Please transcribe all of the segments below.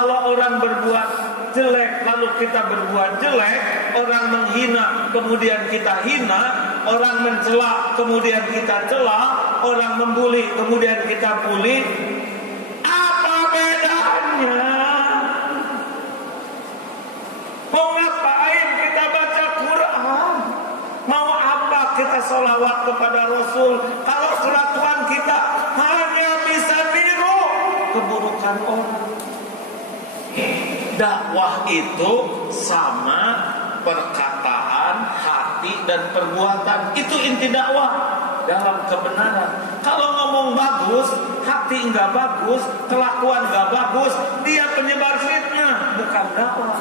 Kalau orang berbuat jelek lalu kita berbuat jelek, orang menghina kemudian kita hina, orang mencela kemudian kita cela, orang membuli kemudian kita bully, apa bedanya? Mau ngapain kita baca Quran? Mau apa kita sholawat kepada Rasul kalau kelakuan kita hanya bisa niru keburukan orang? Dakwah itu sama perkataan, hati, dan perbuatan. Itu inti dakwah dalam kebenaran. Kalau ngomong bagus, hati enggak bagus, kelakuan enggak bagus, dia penyebar fitnah, bukan dakwah.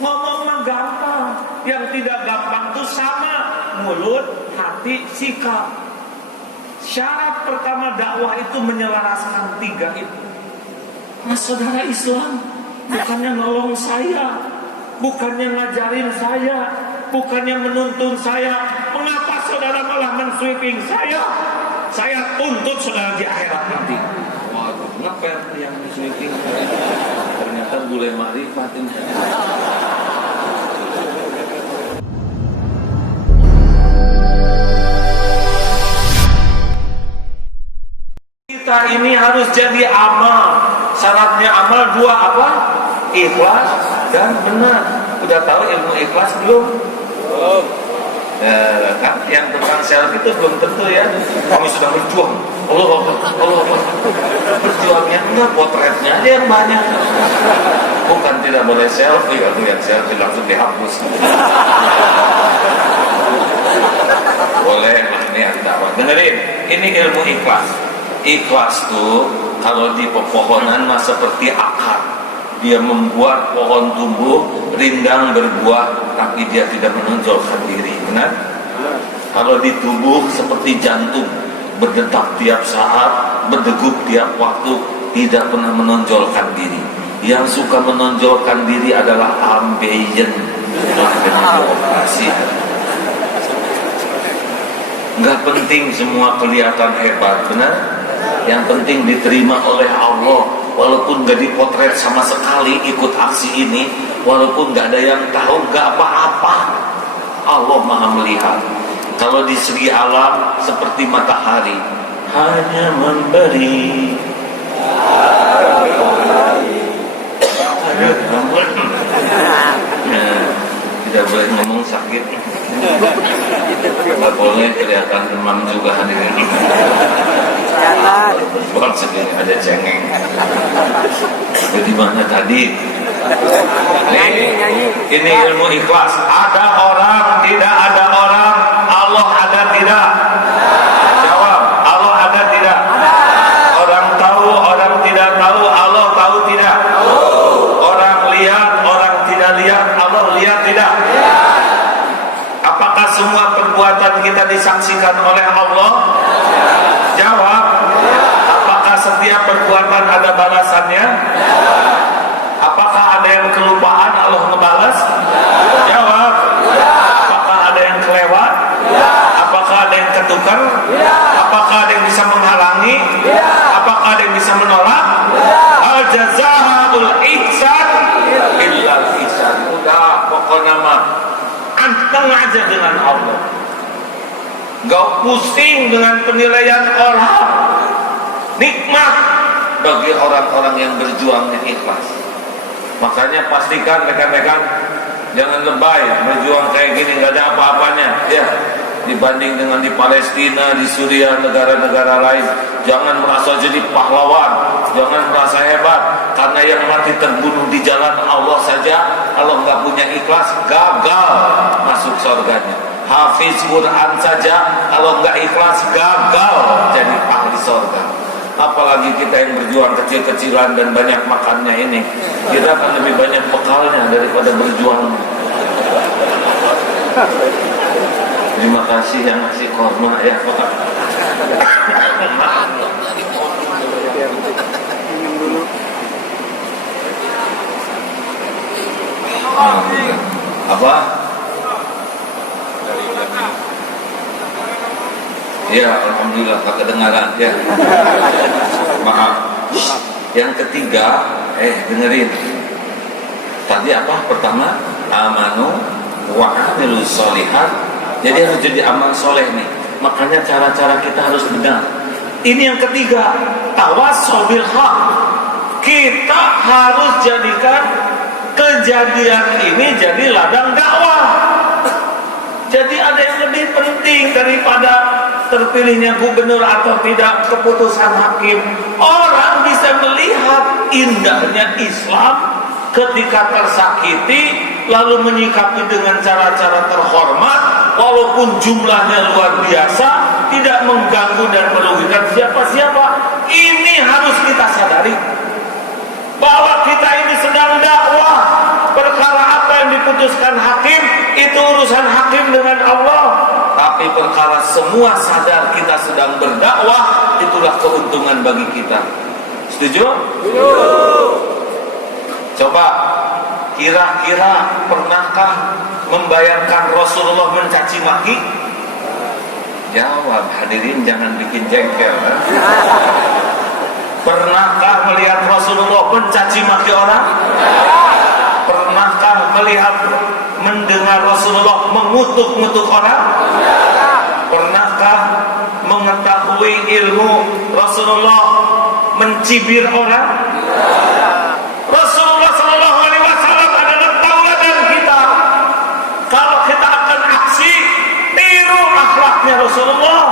Ngomong mah gampang, yang tidak gampang itu sama mulut, hati, sikap. Syarat pertama dakwah itu menyelaraskan tiga itu. Nah, saudara Islam bukannya nolong saya, bukannya ngajarin saya, bukannya menuntun saya. Mengapa saudara malah mensweeping saya? Saya tuntut saudara di akhirat nanti. Waduh, ngepet yang sweeping. Ternyata bule marifat ini. Kita ini harus jadi amal. Syaratnya amal dua apa? Ikhlas dan benar. Udah tahu ilmu ikhlas belum? Belum. Kan yang tentang selfie itu belum tentu ya. Kami sudah berjuang. Allah. Berjuangnya enggak, potretnya aja yang banyak. Bukan tidak boleh selfie, atau yang selfie langsung dihapus. Boleh ini dakwah. Dengerin, ini ilmu ikhlas. Ikhlas tuh kalau di pepohonan mah seperti akar. Dia membuat pohon tumbuh, rindang berbuah, tapi dia tidak menonjolkan diri. Benar? Kalau di tubuh seperti jantung, berdetak tiap saat, berdegup tiap waktu, tidak pernah menonjolkan diri. Yang suka menonjolkan diri adalah ambeien. Operasi. Nggak penting semua kelihatan hebat, benar? Yang penting diterima oleh Allah. Walaupun gak dipotret sama sekali ikut aksi ini, walaupun gak ada yang tahu, gak apa-apa. Allah Maha melihat. Kalau di segi alam seperti matahari, hanya memberi. Tidak boleh ngomong sakit. Tidak boleh kelihatan demam juga hadirin. Bukan segini ada cengeng. Jadi mana tadi? Ini ilmu ikhlas. Ada orang, tidak ada orang. Allah ada, tidak? Jawab. Allah ada, tidak? Orang tahu, orang tidak tahu. Allah tahu, tidak? Orang lihat, orang tidak lihat. Allah lihat, tidak? Apakah semua perbuatan kita disaksikan oleh Allah? Jawab. Apakah setiap perbuatan ada balasannya? Apakah ada yang kelupaan Allah ngebalas? Jawab. Apakah ada yang kelewat? Apakah ada yang ketukar? Apakah ada yang bisa menghalangi? Apakah ada yang bisa menolak? Al jazaa'ul ihsan illal ihsan. Udah, pokoknya mah anteng aja dengan Allah. Gak pusing dengan penilaian orang. Nikmat bagi orang-orang yang berjuangnya ikhlas. Makanya pastikan rekan-rekan, jangan lebay berjuang kayak gini, gak ada apa-apanya ya. Dibanding dengan di Palestina, di Suriah, negara-negara lain. Jangan merasa jadi pahlawan, jangan merasa hebat, karena yang mati terbunuh di jalan Allah saja, kalau nggak punya ikhlas, gagal masuk surganya. Hafiz Quran saja, kalau nggak ikhlas, gagal jadi ahli surga. Apalagi kita yang berjuang kecil-kecilan dan banyak makannya ini, kita akan lebih banyak bekalnya daripada berjuang. Terima kasih yang ngasih korma ya Pak. Apa? Ya, alhamdulillah tak kedengaran ya. Maaf. Yang ketiga, dengerin. Tadi apa? Pertama, amanu wa amilus sholihat. Jadi harus jadi amal soleh nih. Makanya cara-cara kita harus benar. Ini yang ketiga, tawassaw bil haq. Kita harus jadikan kejadian ini jadi ladang dakwah. Jadi ada yang lebih penting daripada terpilihnya gubernur atau tidak keputusan hakim. Orang bisa melihat indahnya Islam ketika tersakiti, lalu menyikapi dengan cara-cara terhormat, walaupun jumlahnya luar biasa, tidak mengganggu dan merugikan siapa-siapa. Ini harus kita sadari, bahwa kita ini sedang dakwah. Perkara apa yang diputuskan hakim, itu urusan hakim dengan Allah. Tapi perkara semua sadar kita sedang berdakwah, itulah keuntungan bagi kita. Setuju? Coba, kira-kira pernahkah membayangkan Rasulullah mencaci maki? Jawab, hadirin jangan bikin jengkel. Pernahkah melihat Rasulullah mencaci maki orang? Pernahkah melihat, mendengar Rasulullah mengutuk-ngutuk orang? Pernahkah mengetahui ilmu Rasulullah mencibir orang? Rasulullah Sallallahu Alaihi Wasallam adalah tauladan kita. Kalau kita akan aksi, tiru akhlaknya Rasulullah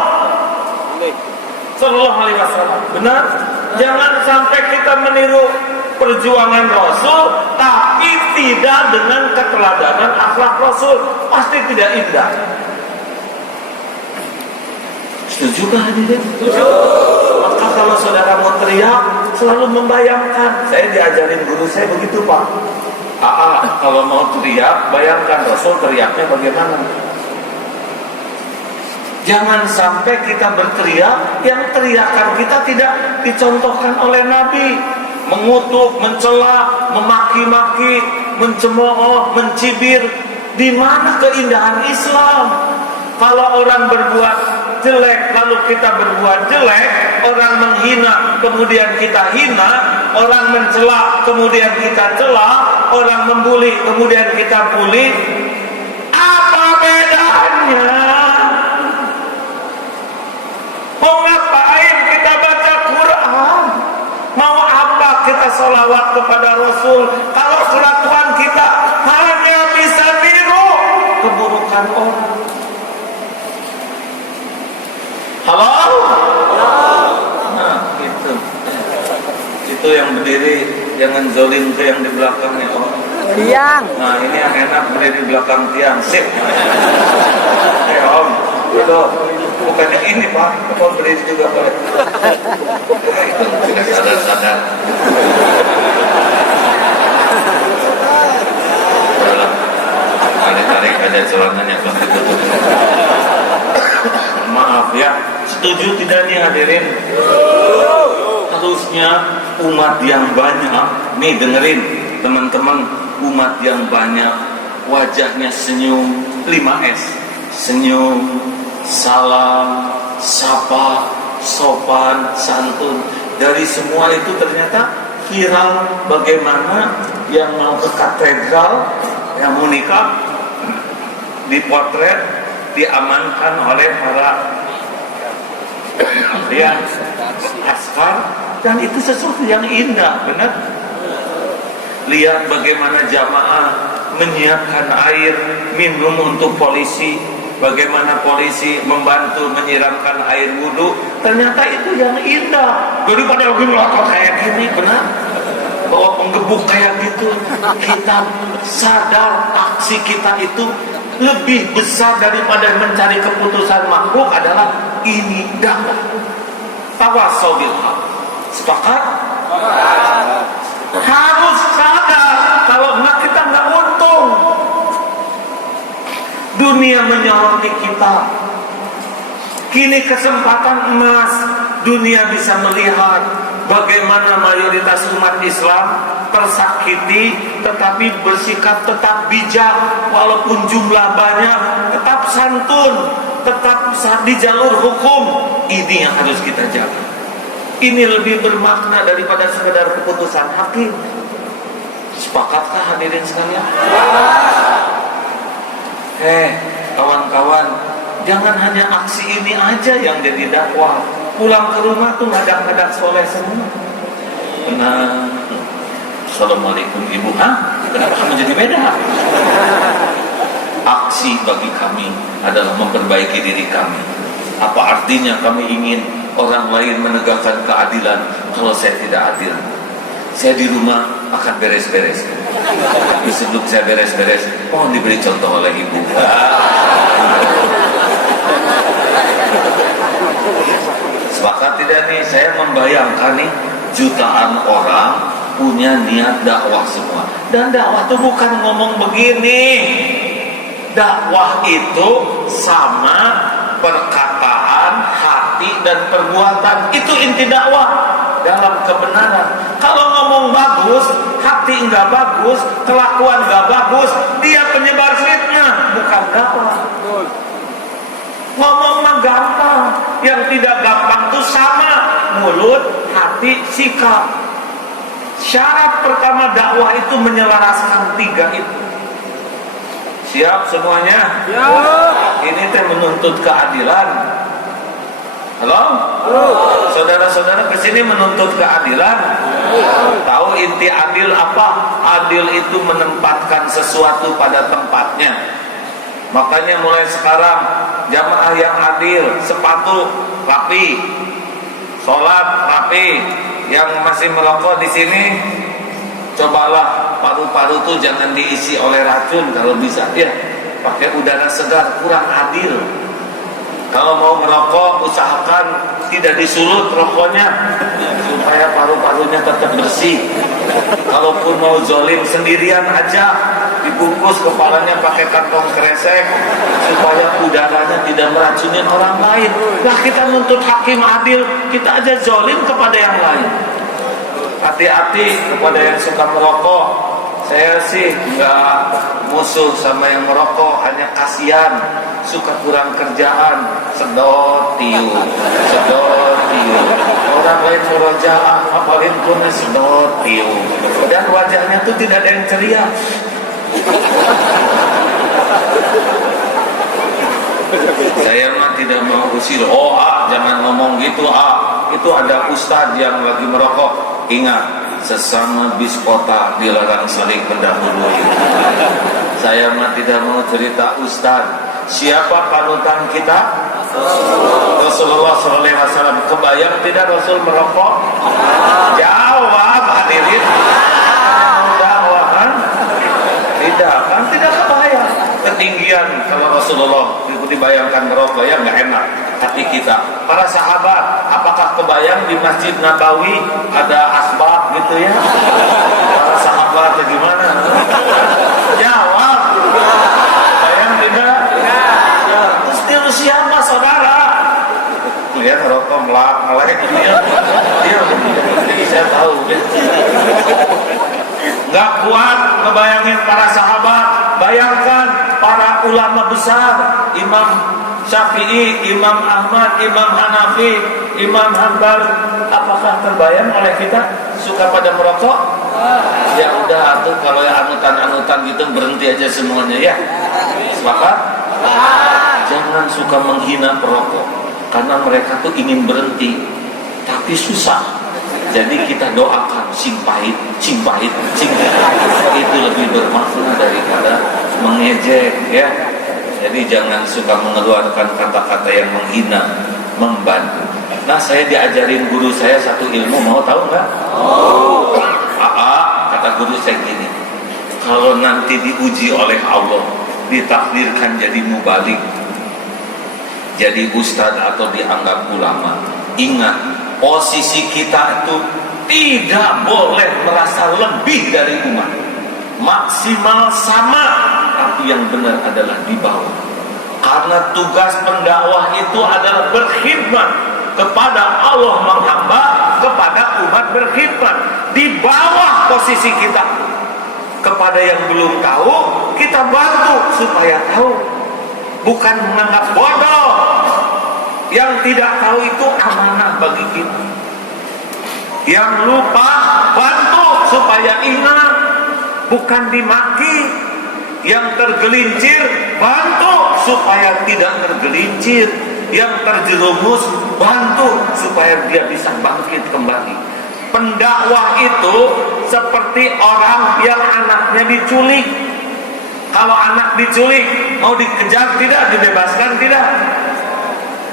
Sallallahu Alaihi Wasallam. Benar? Jangan sampai kita meniru perjuangan Rasul, tapi tidak dengan keteladanan akhlak Rasul. Pasti tidak indah. Setuju gak hadirin? Setuju. Maka kalau saudara mau teriak, selalu membayangkan. Saya diajarin guru saya begitu, Pak. Kalau mau teriak, bayangkan Rasul teriaknya bagaimana. Jangan sampai kita berteriak, yang teriakan kita tidak dicontohkan oleh Nabi. Mengutuk, mencela, memaki-maki, mencemooh, mencibir. Di mana keindahan Islam? Kalau orang berbuat jelek, lalu kita berbuat jelek, orang menghina, kemudian kita hina, orang mencela, kemudian kita cela, orang membuli, kemudian kita bully. Apa bedanya? Mau ngapain kita baca Quran? Mau apa kita sholawat kepada Rasul? Kalau kelakuan kita hanya bisa niru keburukan orang. Halo? Nah, itu yang berdiri, jangan zolim ke yang di belakangnya. Tiang. Nah, ini yang enak berdiri di belakang tiang. Sip. Om, itu bukan yang ini, Pak. Om berdiri juga, Pak. Itu tidak sadar-sadar. Tarik-tarik aja celananya kalau ditutup. Maaf ya, setuju tidak nih hadirin? Harusnya umat yang banyak, nih dengerin teman-teman, umat yang banyak wajahnya senyum, 5S, senyum, salam, sapa, sopan, santun. Dari semua itu ternyata viral bagaimana yang mau ke katedral, yang mau nikah, dipotret, diamankan oleh para askar, dan itu sesuatu yang indah, benar? Lihat bagaimana jamaah menyiapkan air minum untuk polisi, bagaimana polisi membantu menyiramkan air wudhu. Ternyata itu yang indah daripada lagi melotot kayak gini, benar? Bahwa penggebuk kayak gitu. Kita sadar aksi kita itu lebih besar daripada mencari keputusan makhluk adalah ini dakwah. Tawassaw bil haq. Sepakat? Harus sadar, kalau enggak kita enggak untung. Dunia menyoroti kita. Kini kesempatan emas, dunia bisa melihat bagaimana mayoritas umat Islam tersakiti, tetapi bersikap tetap bijak, walaupun jumlah banyak, tetap santun, tetap di jalur hukum. Ini yang harus kita jaga. Ini lebih bermakna daripada sekedar keputusan hakim. Sepakatkah hadirin sekalian? Kawan-kawan, jangan hanya aksi ini aja yang jadi dakwah. Pulang ke rumah tuh ngadak-ngadak soleh semua. Benar. Assalamualaikum ibu. Kenapa kamu jadi beda? Aksi bagi kami adalah memperbaiki diri kami. Apa artinya kami ingin orang lain menegakkan keadilan kalau saya tidak adil? Saya di rumah akan beres-beres. Tapi sebelum saya beres-beres, mohon diberi contoh oleh ibu. Sepakat tidak nih? Saya membayangkan nih, jutaan orang punya niat dakwah semua. Dan dakwah itu bukan ngomong begini. Dakwah itu sama perkataan, hati, dan perbuatan. Itu inti dakwah dalam kebenaran. Kalau ngomong bagus, hati enggak bagus, kelakuan enggak bagus, dia penyebar fitnah, bukan dakwah. Ngomong mah gampang, yang tidak gampang itu sama mulut, hati, sikap. Syarat pertama dakwah itu menyelaraskan 3 itu. Siap semuanya? Ya. Ini teh menuntut keadilan. Halo? Saudara-saudara kesini menuntut keadilan. Tahu inti adil apa? Adil itu menempatkan sesuatu pada tempatnya. Makanya mulai sekarang jamaah yang adil, sepatu rapi, sholat rapi. Yang masih merokok di sini, cobalah paru-paru tuh jangan diisi oleh racun kalau bisa ya. Pakai udara segar, kurang adil. Kalau mau merokok, usahakan tidak disulut rokoknya supaya paru-parunya tetap bersih. Kalaupun mau zolim sendirian aja, dibungkus kepalanya pakai kantong kresek supaya udaranya tidak meracunin orang lain. Nah, kita nuntut hakim adil, kita aja zolim kepada yang lain. Hati-hati kepada yang suka merokok. Saya sih nggak musuh sama yang merokok, hanya kasihan, suka kurang kerjaan, sedot tiu. Orang lain murojaah, apalagi punya sedot tiu. Dan wajahnya tuh tidak ada yang ceria. Saya mah tidak mau usir. Jangan ngomong gitu. Itu ada ustadz yang lagi merokok. Ingat, sesama bis kota dilarang saling mendahului. Saya mah tidak mau cerita ustadz. Siapa panutan kita? Rasulullah SAW. Kebayang tidak Rasul merokok? Jawab hadirin. Dakwahan? Tidak, kan tidak kebayang. Ketinggian kalau Rasulullah dibayangkan merokok, ya nggak enak hati kita. Para sahabat, apakah kebayang di Masjid Nabawi ada asbak gitu ya? Para sahabat gimana? Jawab. Bayang tidak? Ya. Terus dia siapa saudara? Lihat rokok melek dia. Jadi saya tahu. Nggak kuat ngebayangin para sahabat. Bayangkan para ulama besar, Imam Syafi'i, Imam Ahmad, Imam Hanafi, Imam Hanbal. Apakah terbayang oleh kita suka pada merokok? Ya udah tuh, kalau yang anutan-anutan gitu berhenti aja semuanya ya. Sepakat? Jangan suka menghina perokok, karena mereka tuh ingin berhenti tapi susah. Jadi kita doakan sing pahit. Itu lebih bermakna daripada mengejek ya. Jadi jangan suka mengeluarkan kata-kata yang menghina, membantu. Nah, saya diajarin guru saya satu ilmu, mau tahu nggak? Kata guru saya gini, kalau nanti diuji oleh Allah, ditakdirkan jadi mubalik, jadi ustadz atau dianggap ulama, ingat, posisi kita itu tidak boleh merasa lebih dari umat. Maksimal sama, tapi yang benar adalah di bawah. Karena tugas pendakwah itu adalah berkhidmat kepada Allah, menghamba kepada umat, berkhidmat di bawah posisi kita. Kepada yang belum tahu, kita bantu supaya tahu. Bukan menganggap bodoh. Yang tidak tahu itu amanah bagi kita. Yang lupa bantu supaya ingat, bukan dimaki. Yang tergelincir bantu supaya tidak tergelincir. Yang terjerumus bantu supaya dia bisa bangkit kembali. Pendakwah itu seperti orang yang anaknya diculik. Kalau anak diculik, mau dikejar tidak, dibebaskan tidak?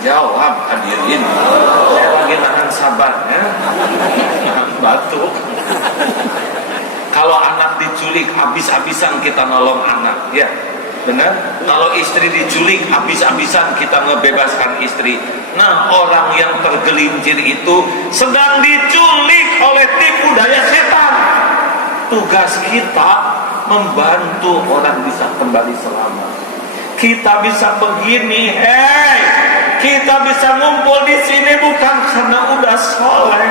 Jawab hadirin. Saya lagi nahan sabarnya, nahan batuk. Kalau anak diculik, habis-habisan kita nolong anak, ya benar. Kalau istri diculik, habis-habisan kita ngebebaskan istri. Nah, orang yang tergelincir itu sedang diculik oleh tipu daya setan. Tugas kita membantu orang bisa kembali selamat. Kita bisa begini, kita bisa ngumpul di sini bukan karena udah soleh.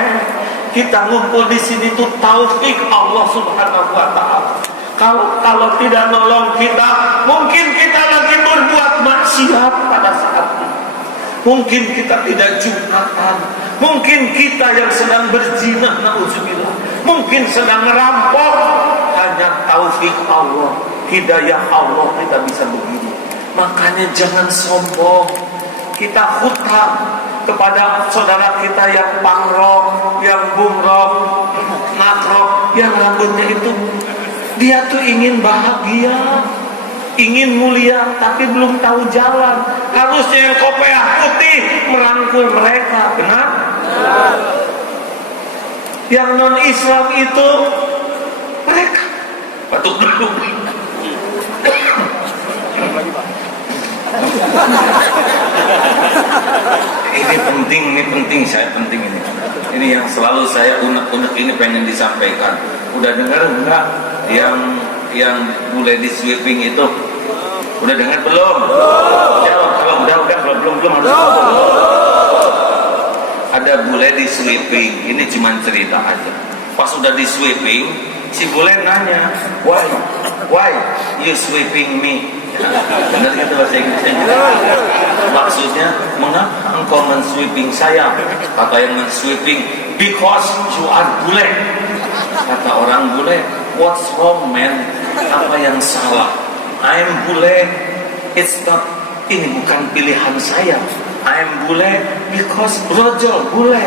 Kita ngumpul di sini tuh taufik Allah Subhanahu wa Ta'ala. Kalau tidak nolong kita, mungkin kita lagi berbuat maksiat pada saat itu. Mungkin kita tidak jumatan, mungkin kita yang sedang berzina, na'udzubillah, mungkin sedang merampok. Hanya taufik Allah, hidayah Allah kita bisa begini. Makanya jangan sombong. Kita hutang kepada saudara kita yang pangrok, yang bungrok, nakrok, yang rambutnya itu. Dia tuh ingin bahagia, ingin mulia, tapi belum tahu jalan. Harusnya yang kopiah putih merangkul mereka, benar? Yang non Islam itu mereka batuk dulu. Ini penting, saya penting ini. Ini yang selalu saya unek-unek ini pengen disampaikan. Udah dengar enggak yang mulai di sweeping itu? Udah dengar belum? Jawab kalau udah kalau belum harus jawab. Ada bule di sweeping, ini cuma cerita aja. Pas udah di sweeping, si bule nanya, why you sweeping me? Benar gitu bahasa Inggrisnya. Maksudnya, mengapa engkau men-sweeping saya? Kata yang men-sweeping, because you are bule. Kata orang bule, what's wrong man? Apa yang salah? I'm bule. It's not, ini bukan pilihan saya. I'm bule because Rojo bule.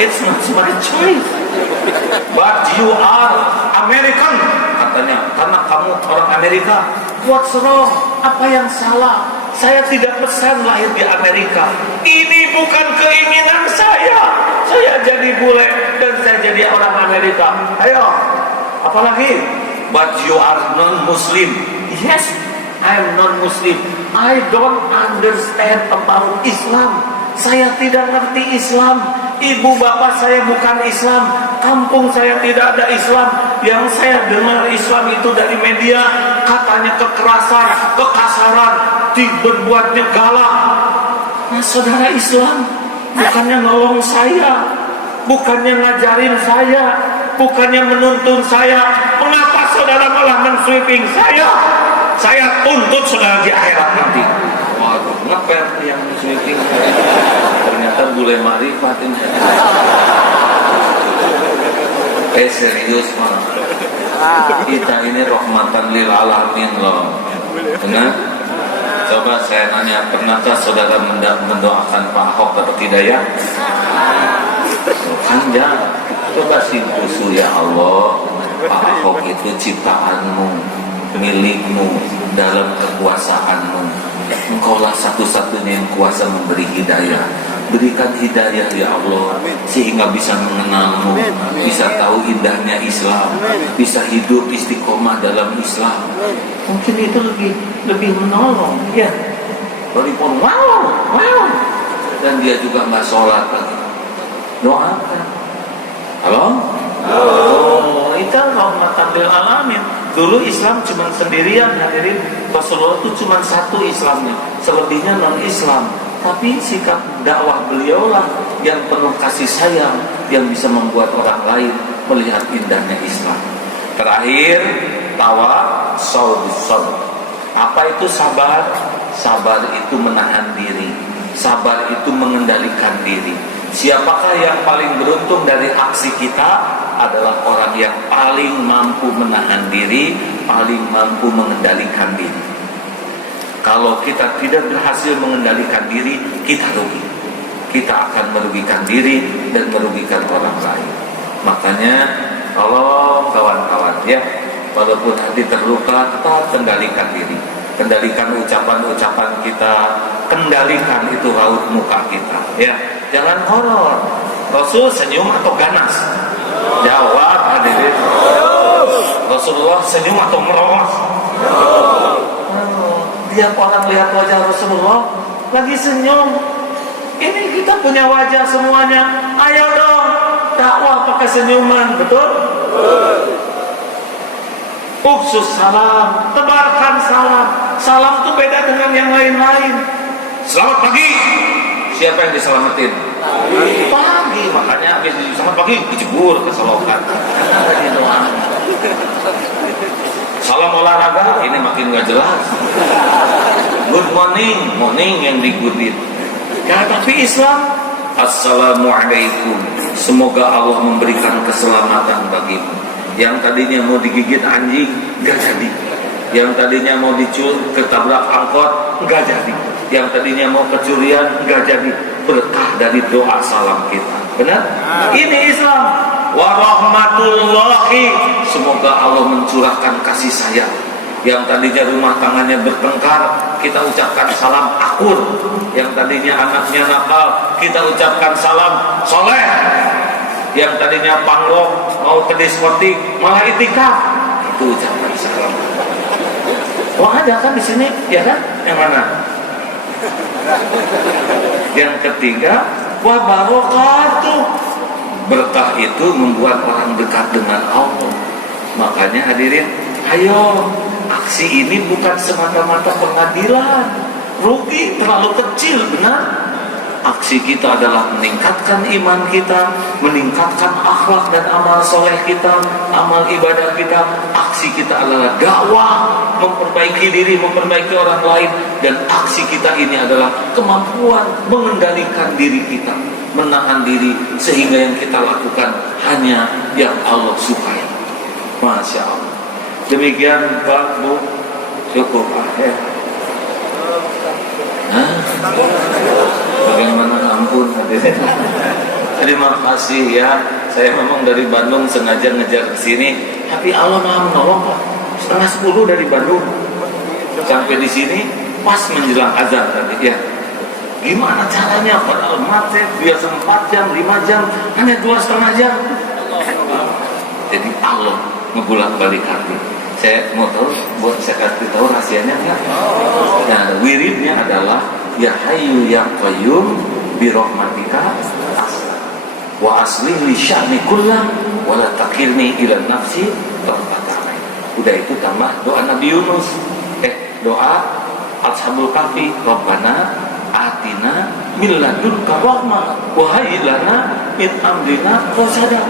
It's not my choice. But you are American, katanya, karena kamu orang Amerika. What's wrong? Apa yang salah? Saya tidak pesan lahir di Amerika. Ini bukan keinginan saya. Saya jadi bule dan saya jadi orang Amerika. Ayo, apalagi? But you are non-Muslim. Yes, I am non-Muslim. I don't understand about Islam. Saya tidak ngerti Islam. Ibu bapak saya bukan Islam. Kampung saya tidak ada Islam. Yang saya dengar Islam itu dari media, katanya kekerasan, kekasaran, berbuatnya galak. Nah, saudara Islam bukannya nolong saya, bukannya ngajarin saya, bukannya menuntun saya. Mengapa saudara malah men-sweeping saya? Saya tuntut saudara di akhirat nanti. Waduh, ngepet yang men-sweeping. Ternyata bule marifat ini. Serius mah. Kita ini rahmatan lil alamin loh. Benar? Coba saya nanya, pernahkah saudara mendoakan Pak Ahok dapat hidayah? Kan ya. Coba simpul ya Allah, Pak Ahok itu ciptaanmu, milikmu, dalam kekuasaanmu. Engkaulah satu-satunya yang kuasa memberi hidayah. Berikan hidayah ya Allah, sehingga bisa mengenalmu, bisa tahu indahnya Islam, bisa hidup istiqomah dalam Islam. Mungkin itu lebih menolong, ya. Walaupun wow, dan dia juga nggak sholat lagi. Doakan. Halo? Oh, itu rahmatan lil alamin. Dulu Islam cuma sendirian, hadirin. Rasulullah itu cuma satu Islamnya, selebihnya non Islam. Tapi sikap dakwah beliaulah yang penuh kasih sayang, yang bisa membuat orang lain melihat indahnya Islam. Terakhir, sabr. Apa itu sabar? Sabar itu menahan diri. Sabar itu mengendalikan diri. Siapakah yang paling beruntung dari aksi kita? Adalah orang yang paling mampu menahan diri, paling mampu mengendalikan diri. Kalau kita tidak berhasil mengendalikan diri, kita rugi. Kita akan merugikan diri dan merugikan orang lain. Makanya tolong kawan-kawan ya, walaupun hati terluka, tetap kendalikan diri. Kendalikan ucapan-ucapan kita, kendalikan itu raut muka kita ya. Jangan horor. Rasul senyum atau ganas? Jawab hadirin. Rasulullah senyum atau meroos? Tiap orang lihat wajah Rasulullah lagi senyum. Ini kita punya wajah semuanya. Ayo dong dakwah pakai senyuman, betul? Ufsus salam, tebarkan salam. Salam itu beda dengan yang lain-lain. Selamat pagi. Siapa yang diselamatin? Pagi. Makanya habis selamat pagi dijebur ke selokan. Salam olahraga ini makin gak jelas. Good morning, morning yang digudin. Ya, tapi Islam, Assalamualaikum. Semoga Allah memberikan keselamatan bagimu. Yang tadinya mau digigit anjing, gak jadi. Yang tadinya mau ketabrak angkot, gak jadi. Yang tadinya mau kecurian, gak jadi. Berkah dari doa salam kita. Benar? Ini Islam. Warahmatullahi. Semoga Allah mencurahkan kasih sayang. Yang tadinya rumah tangannya bertengkar, kita ucapkan salam akur. Yang tadinya anaknya nakal, kita ucapkan salam soleh. Yang tadinya pangrok mau ke diskotik malah itikaf, itu ucapan salam. Wah ada kan di sini, ya kan? Yang mana? Yang ketiga, wa barokatuh. Berkah itu membuat orang dekat dengan Allah. Makanya hadirin, ayo, aksi ini bukan semata-mata pengadilan. Rugi terlalu kecil, benar? Aksi kita adalah meningkatkan iman kita, meningkatkan akhlak dan amal soleh kita, amal ibadah kita. Aksi kita adalah dakwah, memperbaiki diri, memperbaiki orang lain. Dan aksi kita ini adalah kemampuan mengendalikan diri kita, menahan diri, sehingga yang kita lakukan hanya yang Allah sukai. Masya Allah. Demikian Pak, Bu, cukup ya. Bagaimana ampun hadirin. Terima kasih ya. Saya memang dari Bandung sengaja ngejar ke sini, tapi Allah Maha menolong Pak. 9:30 dari Bandung sampai di sini pas menjelang azan tadi ya. Gimana caranya? Padahal macet biasa 4 jam, 5 jam, hanya 2,5 jam. Jadi Allah ngebulak-balik hati. Saya mau tahu, buat saya kasih tahu rahasianya enggak? Nah, wiridnya adalah Ya Hayyu Ya Qayyum bi rahmatika wa aslih li sya'ni kullah wa la takilni ila nafsi tarfata ain. Udah itu tambah doa Nabi Yunus. Doa Ashabul Kahfi, Rabbana atina min ladunka rahmah wa hayyi lana min amrina rasada.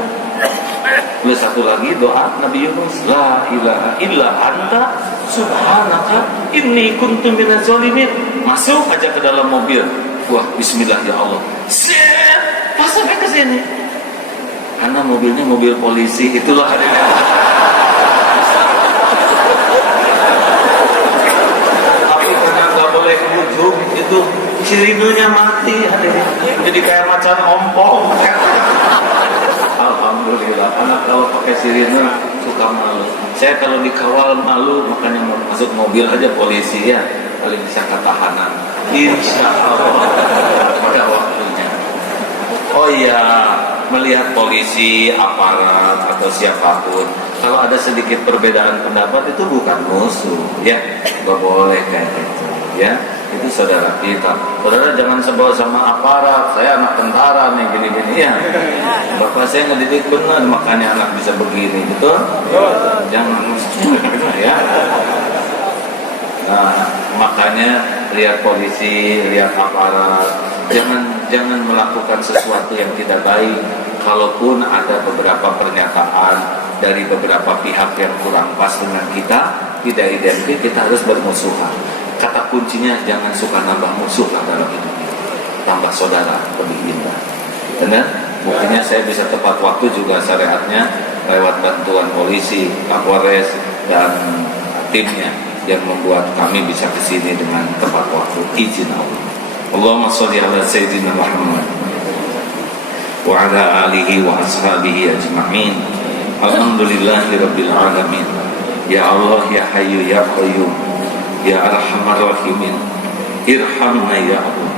Lalu satu lagi doa Nabi Yunus, la ilaha illa anta subhanaka inni kuntu minaz zalimin. Masuk aja ke dalam mobil. Wah, bismillah ya Allah. Set, pas sampai ke sini. Karena mobilnya mobil polisi, itulah hadirin. Tapi karena nggak boleh ke ujung, itu sirinonya mati hadirin. Jadi kayak macan ompong. Alhamdulillah, anak kalau pakai sirine suka malu. Saya kalau dikawal malu, makanya mau masuk mobil aja polisi ya, paling bisa ketahanan. Insya Allah pada waktunya. Oh iya, melihat polisi, aparat atau siapapun, kalau ada sedikit perbedaan pendapat itu bukan musuh, ya, nggak boleh kayak gitu, ya. Itu saudara kita. Saudara jangan sebel sama aparat. Saya anak tentara nih gini-gini ya. Bapak saya ngedidik benar, makanya anak bisa begini, betul? Jangan ya. Nah, makanya lihat polisi, lihat aparat, jangan melakukan sesuatu yang tidak baik. Kalaupun ada beberapa pernyataan dari beberapa pihak yang kurang pas dengan kita, tidak identik, kita harus bermusuhan. Kata kuncinya jangan suka nambah musuh dalam hidup kita. Tambah saudara lebih indah. Benar? Buktinya saya bisa tepat waktu juga syariatnya lewat bantuan polisi, Kapolres dan timnya yang membuat kami bisa kesini dengan tepat waktu, izin Allah. Allahumma sholli ala sayyidina Muhammad wa ala alihi wa ashabihi ajma'in. Alhamdulillahirabbil alamin. Ya Allah, ya Hayyu ya Qayyum, ya Arhamar Rahimin, irhamna ya Allah,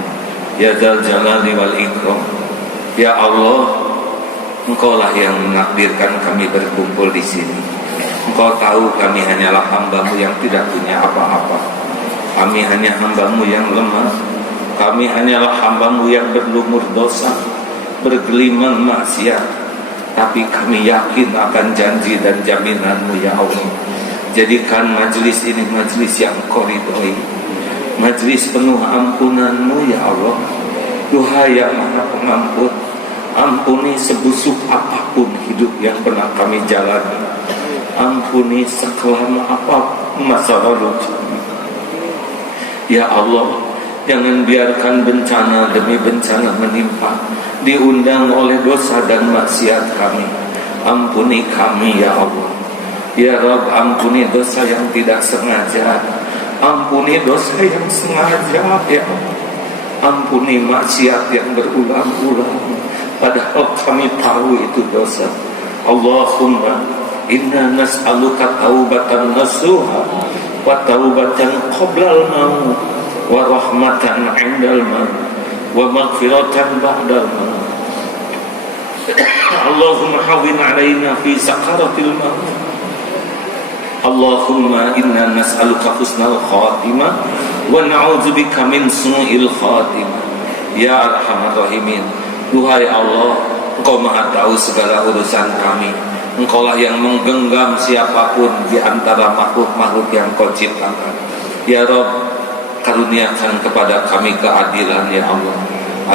ya Dzal Jalali wal Ikram. Ya Allah, Engkaulah yang menakdirkan kami berkumpul di sini. Engkau tahu kami hanyalah hamba-Mu yang tidak punya apa-apa. Kami hanya hamba-Mu yang lemah. Kami hanyalah hamba-Mu yang berlumur dosa, bergelimang maksiat. Tapi kami yakin akan janji dan jaminan-Mu ya Allah. Jadikan majlis ini majlis yang Engkau ridhoi, majlis penuh ampunan-Mu ya Allah. Duhai yang Maha Pengampun, ampuni sebusuk apapun hidup yang pernah kami jalani. Ampuni sekelam apapun masa lalu kami. Ya Allah, jangan biarkan bencana demi bencana menimpa, diundang oleh dosa dan maksiat kami. Ampuni kami ya Allah. Ya Rabb, ampuni dosa yang tidak sengaja, ampuni dosa yang sengaja ya Allah. Ampuni maksiat yang berulang-ulang padahal kami tahu itu dosa. Allahumma inna nas'aluka taubatan nasuha wa taubatan qoblal maut wa rahmatan 'indal maut wa maghfiratan ba'dal maut. Allahumma hawwin 'alaina fi sakaratil maut. Allahumma inna nas'aluka husnal khatimah wa na'udzubika min su'il khatimah. Ya Arhamar Rahimin, duhai Allah, Engkau Maha tahu segala urusan kami. Engkaulah yang menggenggam siapapun di antara makhluk-makhluk yang Kau ciptakan. Ya Rabb, karuniakan kepada kami keadilan ya Allah,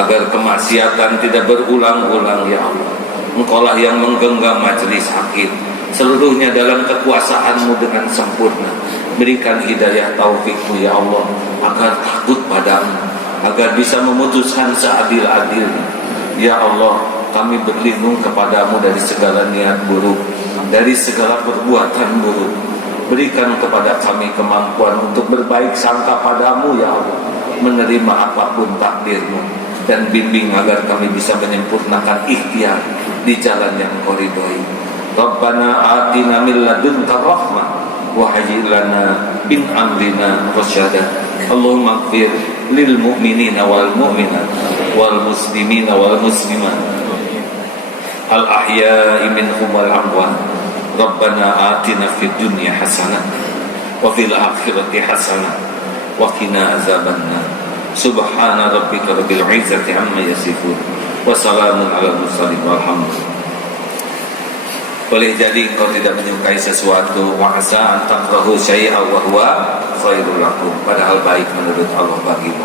agar kemaksiatan tidak berulang-ulang ya Allah. Engkaulah yang menggenggam majelis hakim, seluruhnya dalam kekuasaan-Mu dengan sempurna. Berikan hidayah taufik-Mu ya Allah, agar takut padamu, agar bisa memutuskan seadil-adilnya. Ya Allah, kami berlindung kepadamu dari segala niat buruk, dari segala perbuatan buruk. Berikan kepada kami kemampuan untuk berbaik sangka padamu ya Allah, menerima apapun takdir-Mu, dan bimbing agar kami bisa menyempurnakan ikhtiar di jalan yang Kau ridhoi. Rabbana atina min ladunka rahmah wa hayyi lana min amrina rasyada. Allahumma ighfir lil mu'minina wal mu'minat wal muslimina wal muslimat al ahya'i minhum wal amwat. Rabbana atina fid dunya hasanah wa fil akhirati hasanah wa qina azabannar. Subhana rabbika rabbil izzati amma yasifun wa salamun alal mursalin walhamdulillah. Boleh jadi engkau tidak menyukai sesuatu, wa asa an takrahu syai'an wa huwa khairul lakum, padahal baik menurut Allah bagimu.